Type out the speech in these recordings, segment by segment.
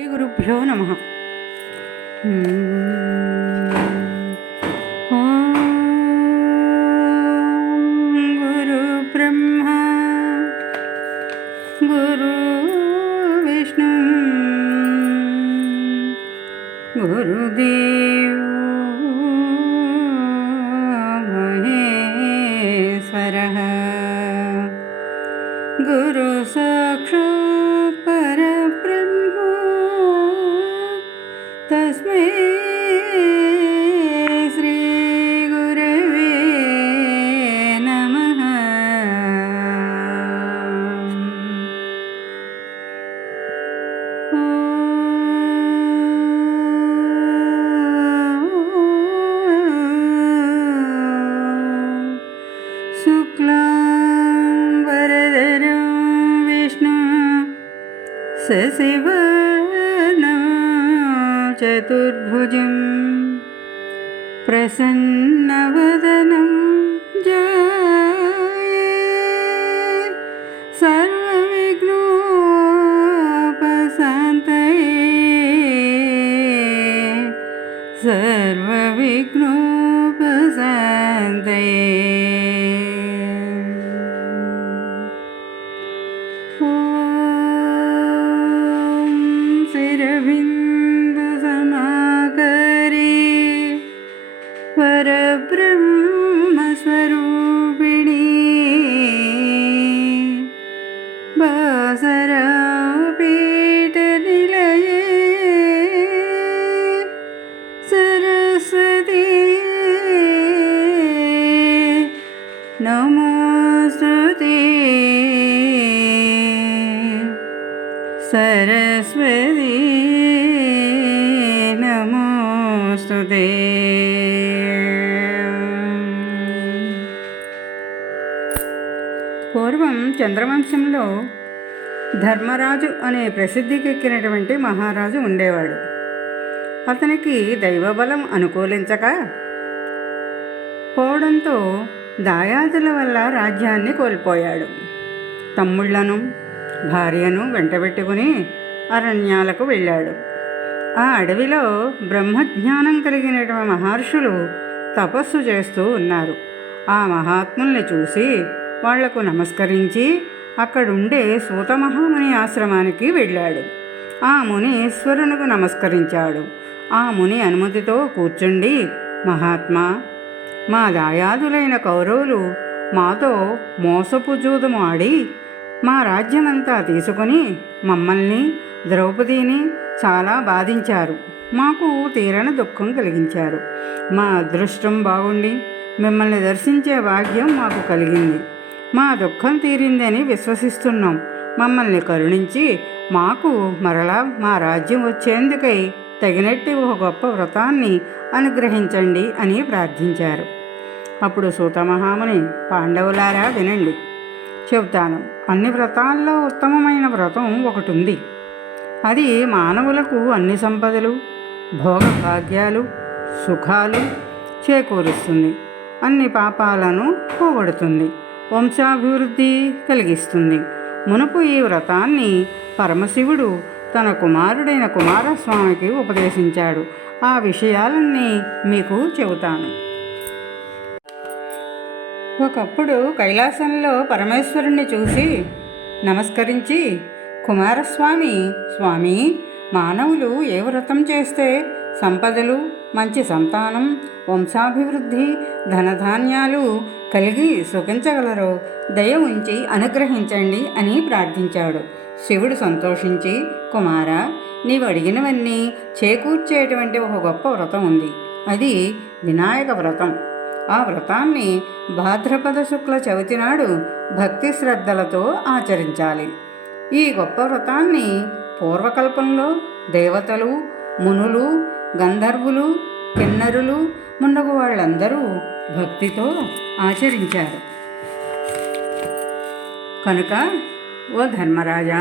శ్రీ గురుభ్యో నమః. గురు బ్రహ్మ గురు విష్ణు గురుదేవ్ మహేశ్వరః గురు సాక్షాత్ పరబ్రహ్మ తస్మై శ్రీ గురవే నమః. శుక్లాం వరదరం విష్ణు శశివర్ణం చతుర్భుజం ప్రసన్నవదనం ధ్యాయే సర్వవిఘ్నోపశాంతయే సర్వవిఘ్నోపశాంతయే. శిరబిందు సమాకరే పరబ్రహ్మస్వరూపిణి బాసరాపీఠ నిలయే సరస్వతీ నమోస్తుతే సరస్వతీ నమోస్తుతే. పూర్వం చంద్రవంశంలో ధర్మరాజు అనే ప్రసిద్ధికెక్కినటువంటి మహారాజు ఉండేవాడు. అతనికి దైవబలం అనుకూలించక పోవడంతో దాయాదుల వల్ల రాజ్యాన్ని కోల్పోయాడు. తమ్ముళ్లను భార్యను వెంటబెట్టుకుని అరణ్యాలకు వెళ్ళాడు. ఆ అడవిలో బ్రహ్మజ్ఞానం కలిగినటువంటి మహర్షులు తపస్సు చేస్తూ ఉన్నారు. ఆ మహాత్ముల్ని చూసి వాళ్లకు నమస్కరించి అక్కడుండే సూతమహాముని ఆశ్రమానికి వెళ్ళాడు. ఆ ముని ఈశ్వరునికి నమస్కరించాడు. ఆ ముని అనుమతితో కూర్చుండి, మహాత్మా, మా దాయాదులైన కౌరవులు మాతో మోసపు జూదము ఆడి మా రాజ్యమంతా తీసుకుని మమ్మల్ని, ద్రౌపదిని చాలా బాధించారు. మాకు తీరని దుఃఖం కలిగించారు. మా అదృష్టం బాగుండి మిమ్మల్ని దర్శించే భాగ్యం మాకు కలిగింది. మా దుఃఖం తీరిందని విశ్వసిస్తున్నాం. మమ్మల్ని కరుణించి మాకు మరలా మా రాజ్యం వచ్చేందుకై తగినట్టి ఒక గొప్ప వ్రతాన్ని అనుగ్రహించండి అని ప్రార్థించారు. అప్పుడు సూతమహాముని, పాండవులారా వినండి, చెబుతాను. అన్ని వ్రతాల్లో ఉత్తమమైన వ్రతం ఒకటి ఉంది. అది మానవులకు అన్ని సంపదలు, భోగభాగ్యాలు, సుఖాలు చేకూరుస్తుంది. అన్ని పాపాలను పోగొడుతుంది, వంశాభివృద్ధి కలిగిస్తుంది. మునుపు ఈ వ్రతాన్ని పరమశివుడు తన కుమారుడైన కుమారస్వామికి ఉపదేశించాడు. ఆ విషయాలన్నీ మీకు చెబుతాను. ఒకప్పుడు కైలాసంలో పరమేశ్వరుణ్ణి చూసి నమస్కరించి, కుమారస్వామి, స్వామి, మానవులు ఏ వ్రతం చేస్తే సంపదలు, మంచి సంతానం, వంశాభివృద్ధి, ధనధాన్యాలు కలిగి సుఖించగలరో దయ ఉంచి అనుగ్రహించండి అని ప్రార్థించాడు. శివుడు సంతోషించి, కుమారా, నీవు అడిగినవన్నీ చేకూర్చేటువంటి ఒక గొప్ప వ్రతం ఉంది. అది వినాయక వ్రతం. ఆ వ్రతాన్ని భాద్రపద శుక్ల చవితి నాడు భక్తి శ్రద్ధలతో ఆచరించాలి. ఈ గొప్ప వ్రతాన్ని పూర్వకల్పంలో దేవతలు, మునులు, గంధర్వులు, కిన్నరులు ముండగు వాళ్ళందరూ భక్తితో ఆచరించారు. కనుక ఓ ధర్మరాజా,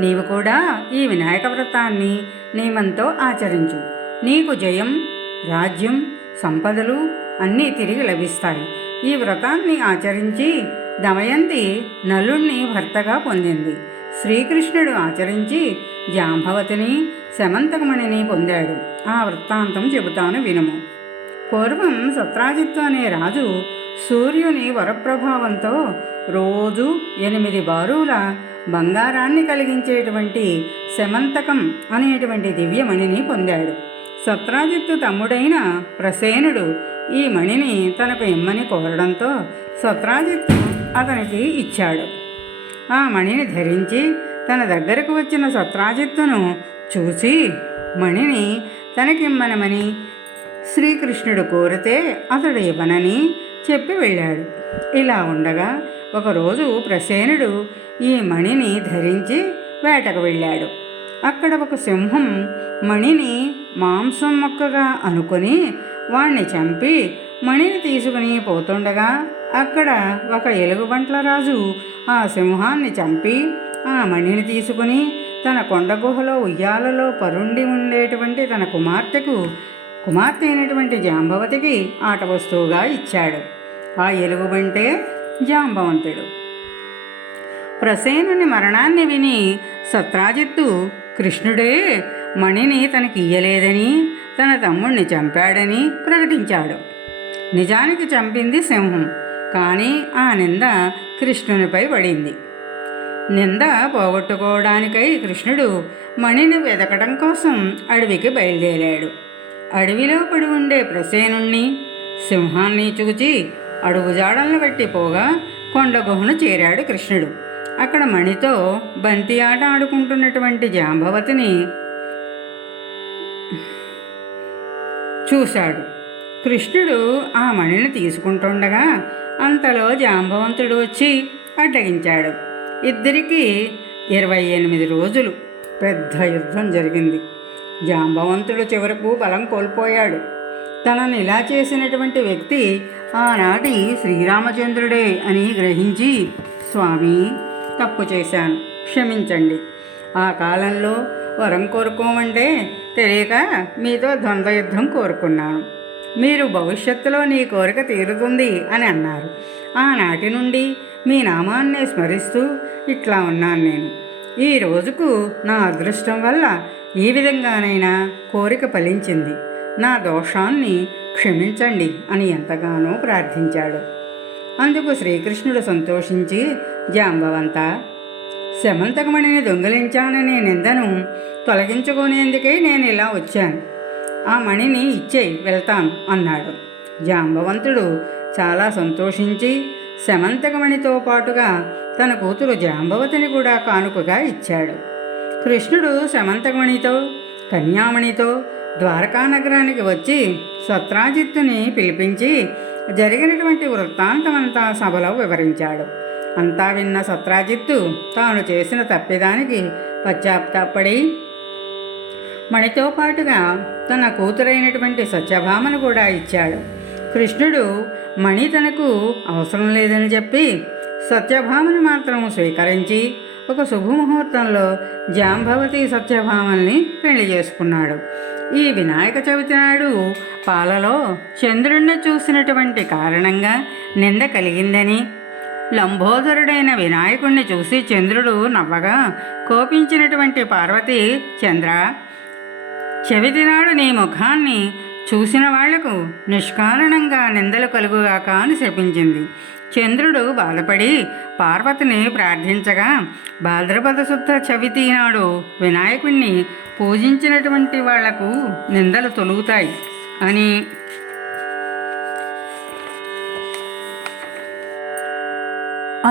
నీవు కూడా ఈ వినాయక వ్రతాన్ని నియమంతో ఆచరించు. నీకు జయం, రాజ్యం, సంపదలు అన్నీ తిరిగి లభిస్తాయి. ఈ వ్రతాన్ని ఆచరించి దమయంతి నలుణ్ణి భర్తగా పొందింది. శ్రీకృష్ణుడు ఆచరించి జాంబవతిని శమంతకమణిని పొందాడు. ఆ వృత్తాంతం చెబుతాను వినుము. పూర్వం సత్రాజిత్తు అనే రాజు సూర్యుని వరప్రభావంతో రోజు 8 బారుల బంగారాన్ని కలిగించేటువంటి శమంతకం అనేటువంటి దివ్యమణిని పొందాడు. సత్రాజిత్తు తమ్ముడైన ప్రసేనుడు ఈ మణిని తనకు ఇమ్మని కోరడంతో సత్రాజిత్తు అతనికి ఇచ్చాడు. ఆ మణిని ధరించి తన దగ్గరకు వచ్చిన సత్రాజిత్తును చూసి మణిని తనకిమ్మనమని శ్రీకృష్ణుడు కోరితే అతడు ఇవ్వనని చెప్పి వెళ్ళాడు. ఇలా ఉండగా ఒకరోజు ప్రసేనుడు ఈ మణిని ధరించి వేటకు వెళ్ళాడు. అక్కడ ఒక సింహం మణిని మాంసం మొక్కగా అనుకొని వాణ్ణి చంపి మణిని తీసుకుని పోతుండగా అక్కడ ఒక ఎలుగుబంట్ల రాజు ఆ సింహాన్ని చంపి ఆ మణిని తీసుకుని తన కొండ గుహలో ఉయ్యాలలో పరుండి ఉండేటువంటి తన కుమార్తె అయినటువంటి జాంబవతికి ఆట వస్తువుగా ఇచ్చాడు. ఆ ఎలుగుబంటే జాంబవంతుడు. ప్రసేనుని మరణాన్ని విని సత్రాజిత్తు కృష్ణుడే మణిని తనకి ఇయ్యలేదని తన తమ్ముణ్ణి చంపాడని ప్రకటించాడు. నిజానికి చంపింది సింహం, కానీ ఆ నింద కృష్ణునిపై పడింది. నింద పోగొట్టుకోవడానికై కృష్ణుడు మణిని వెతకడం కోసం అడవికి బయలుదేరాడు. అడవిలో పడి ఉండే ప్రసేనుణ్ణి సింహాన్ని చూచి అడుగుజాడలను బట్టి పోగా కొండ గుహను చేరాడు కృష్ణుడు. అక్కడ మణితో బంతి ఆట ఆడుకుంటున్నటువంటి జాంబవతిని చూశాడు. కృష్ణుడు ఆ మణిని తీసుకుంటుండగా అంతలో జాంబవంతుడు వచ్చి అడ్డగించాడు. ఇద్దరికీ 28 రోజులు పెద్ద యుద్ధం జరిగింది. జాంబవంతుడు చివరకు బలం కోల్పోయాడు. తనను ఇలా చేసినటువంటి వ్యక్తి ఆనాటి శ్రీరామచంద్రుడే అని గ్రహించి, స్వామి, తప్పు చేశాను, క్షమించండి. ఆ కాలంలో వరం కోరుకోమంటే తెలియక మీతో ద్వంద్వయుద్ధం కోరుకున్నాను. మీరు భవిష్యత్తులో నీ కోరిక తీరుతుంది అని అన్నారు. ఆనాటి నుండి మీ నామాన్నే స్మరిస్తూ ఇట్లా ఉన్నాను నేను. ఈ రోజుకు నా అదృష్టం వల్ల ఈ విధంగానైనా కోరిక ఫలించింది. నా దోషాన్ని క్షమించండి అని ఎంతగానో ప్రార్థించాడు. అందుకు శ్రీకృష్ణుడు సంతోషించి, జాంబవంత, శమంతకమణిని దొంగిలించాననే నిందను తొలగించుకునేందుకే నేను ఇలా వచ్చాను. ఆ మణిని ఇచ్చేయి, వెళ్తాను అన్నాడు. జాంబవంతుడు చాలా సంతోషించి శమంతకమణితో పాటుగా తన కూతురు జాంబవతిని కూడా కానుకగా ఇచ్చాడు. కృష్ణుడు శమంతకమణితో కన్యామణితో ద్వారకా నగరానికి వచ్చి సత్రాజిత్తుని పిలిపించి జరిగినటువంటి వృత్తాంతమంతా సభలో వివరించాడు. అంతా విన్న సత్రాజిత్తు తాను చేసిన తప్పిదానికి పశ్చాత్తాపడి మణితో పాటుగా తన కూతురైనటువంటి సత్యభామను కూడా ఇచ్చాడు. కృష్ణుడు మణి తనకు అవసరం లేదని చెప్పి సత్యభామను మాత్రం స్వీకరించి ఒక శుభముహూర్తంలో జాంబవతి సత్యభామల్ని పెళ్లి చేసుకున్నాడు. ఈ వినాయక చవితి నాడు పాలలో చంద్రుణ్ణి చూసినటువంటి కారణంగా నింద కలిగిందని, లంబోదరుడైన వినాయకుణ్ణి చూసి చంద్రుడు నవ్వగా కోపించినటువంటి పార్వతి, చంద్ర, చవితి నాడు నీ ముఖాన్ని చూసిన వాళ్లకు నిష్కారణంగా నిందలు కలుగుగాక అని శపించింది. చంద్రుడు బాధపడి పార్వతిని ప్రార్థించగా భాద్రపద శుద్ధ చవితి నాడు వినాయకుణ్ణి పూజించినటువంటి వాళ్లకు నిందలు తొలుగుతాయి అని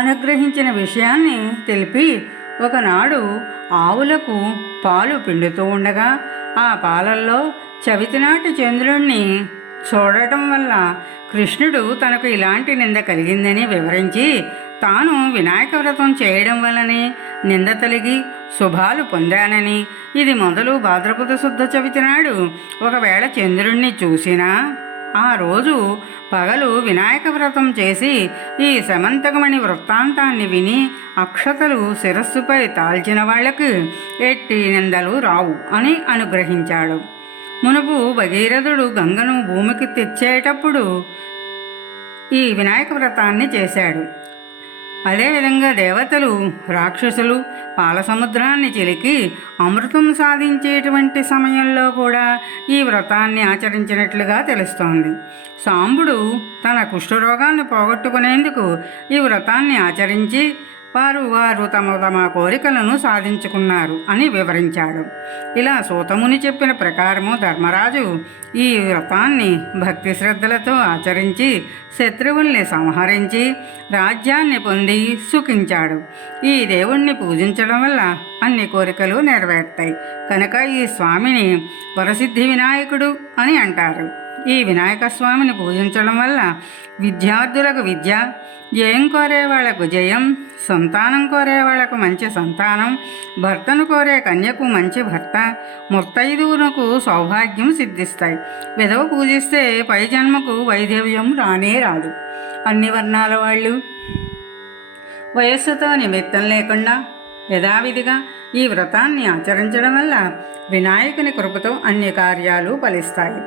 అనుగ్రహించిన విషయాన్ని తెలిపి ఒకనాడు ఆవులకు పాలు పిండుతూ ఉండగా ఆ పాలల్లో చవితినాటి చంద్రుణ్ణి చూడటం వల్ల కృష్ణుడు తనకు ఇలాంటి నింద కలిగిందని వివరించి తాను వినాయక వ్రతం చేయడం వల్లనే నింద తొలగి శుభాలు పొందానని, ఇది మొదలు భాద్రపద శుద్ధ చవితి నాడు ఒకవేళ చంద్రుణ్ణి చూసినా ఆ రోజు పగలు వినాయక వ్రతం చేసి ఈ శమంతకమణి వృత్తాంతాన్ని విని అక్షతలు శిరస్సుపై తాల్చిన వాళ్లకు ఎట్టి నిందలు రావు అని అనుగ్రహించాడు. మునుపు భగీరథుడు గంగను భూమికి తెచ్చేటప్పుడు ఈ వినాయక వ్రతాన్ని చేశాడు. అదేవిధంగా దేవతలు రాక్షసులు పాల సముద్రాన్ని చిలికి అమృతం సాధించేటువంటి సమయంలో కూడా ఈ వ్రతాన్ని ఆచరించినట్లుగా తెలుస్తోంది. సాంబుడు తన కుష్ఠరోగాన్ని పోగొట్టుకునేందుకు ఈ వ్రతాన్ని ఆచరించి వారు తమ తమ కోరికలను సాధించుకున్నారు అని వివరించాడు. ఇలా సూతముని చెప్పిన ప్రకారము ధర్మరాజు ఈ వ్రతాన్ని భక్తి శ్రద్ధలతో ఆచరించి శత్రువుల్ని సంహరించి రాజ్యాన్ని పొంది సుఖించాడు. ఈ దేవుణ్ణి పూజించడం వల్ల అన్ని కోరికలు నెరవేరుతాయి కనుక ఈ స్వామిని వరసిద్ధి వినాయకుడు అని అంటారు. ఈ వినాయక స్వామిని పూజించడం వల్ల విద్యార్థులకు విద్య, జయం కోరే వాళ్లకు జయం, సంతానం కోరే వాళ్లకు మంచి సంతానం, భర్తను కోరే కన్యకు మంచి భర్త, ముత్తైదువునకు సౌభాగ్యం సిద్ధిస్తాయి. విధవ పూజిస్తే పై జన్మకు వైధవ్యం రానే రాదు. అన్ని వర్ణాల వాళ్ళు వయస్సుతో నిమిత్తం లేకుండా యథావిధిగా ఈ వ్రతాన్ని ఆచరించడం వల్ల వినాయకుని కృపతో అన్ని కార్యాలు ఫలిస్తాయి.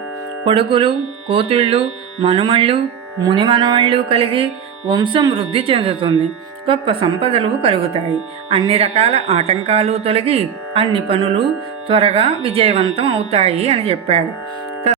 కొడుకులు, కూతుళ్ళు, మనుమళ్ళు, మునిమనవాళ్ళు కలిగి వంశం వృద్ధి చెందుతుంది. గొప్ప సంపదలు కలుగుతాయి. అన్ని రకాల ఆటంకాలు తొలగి అన్ని పనులు త్వరగా విజయవంతం అవుతాయి అని చెప్పాడు.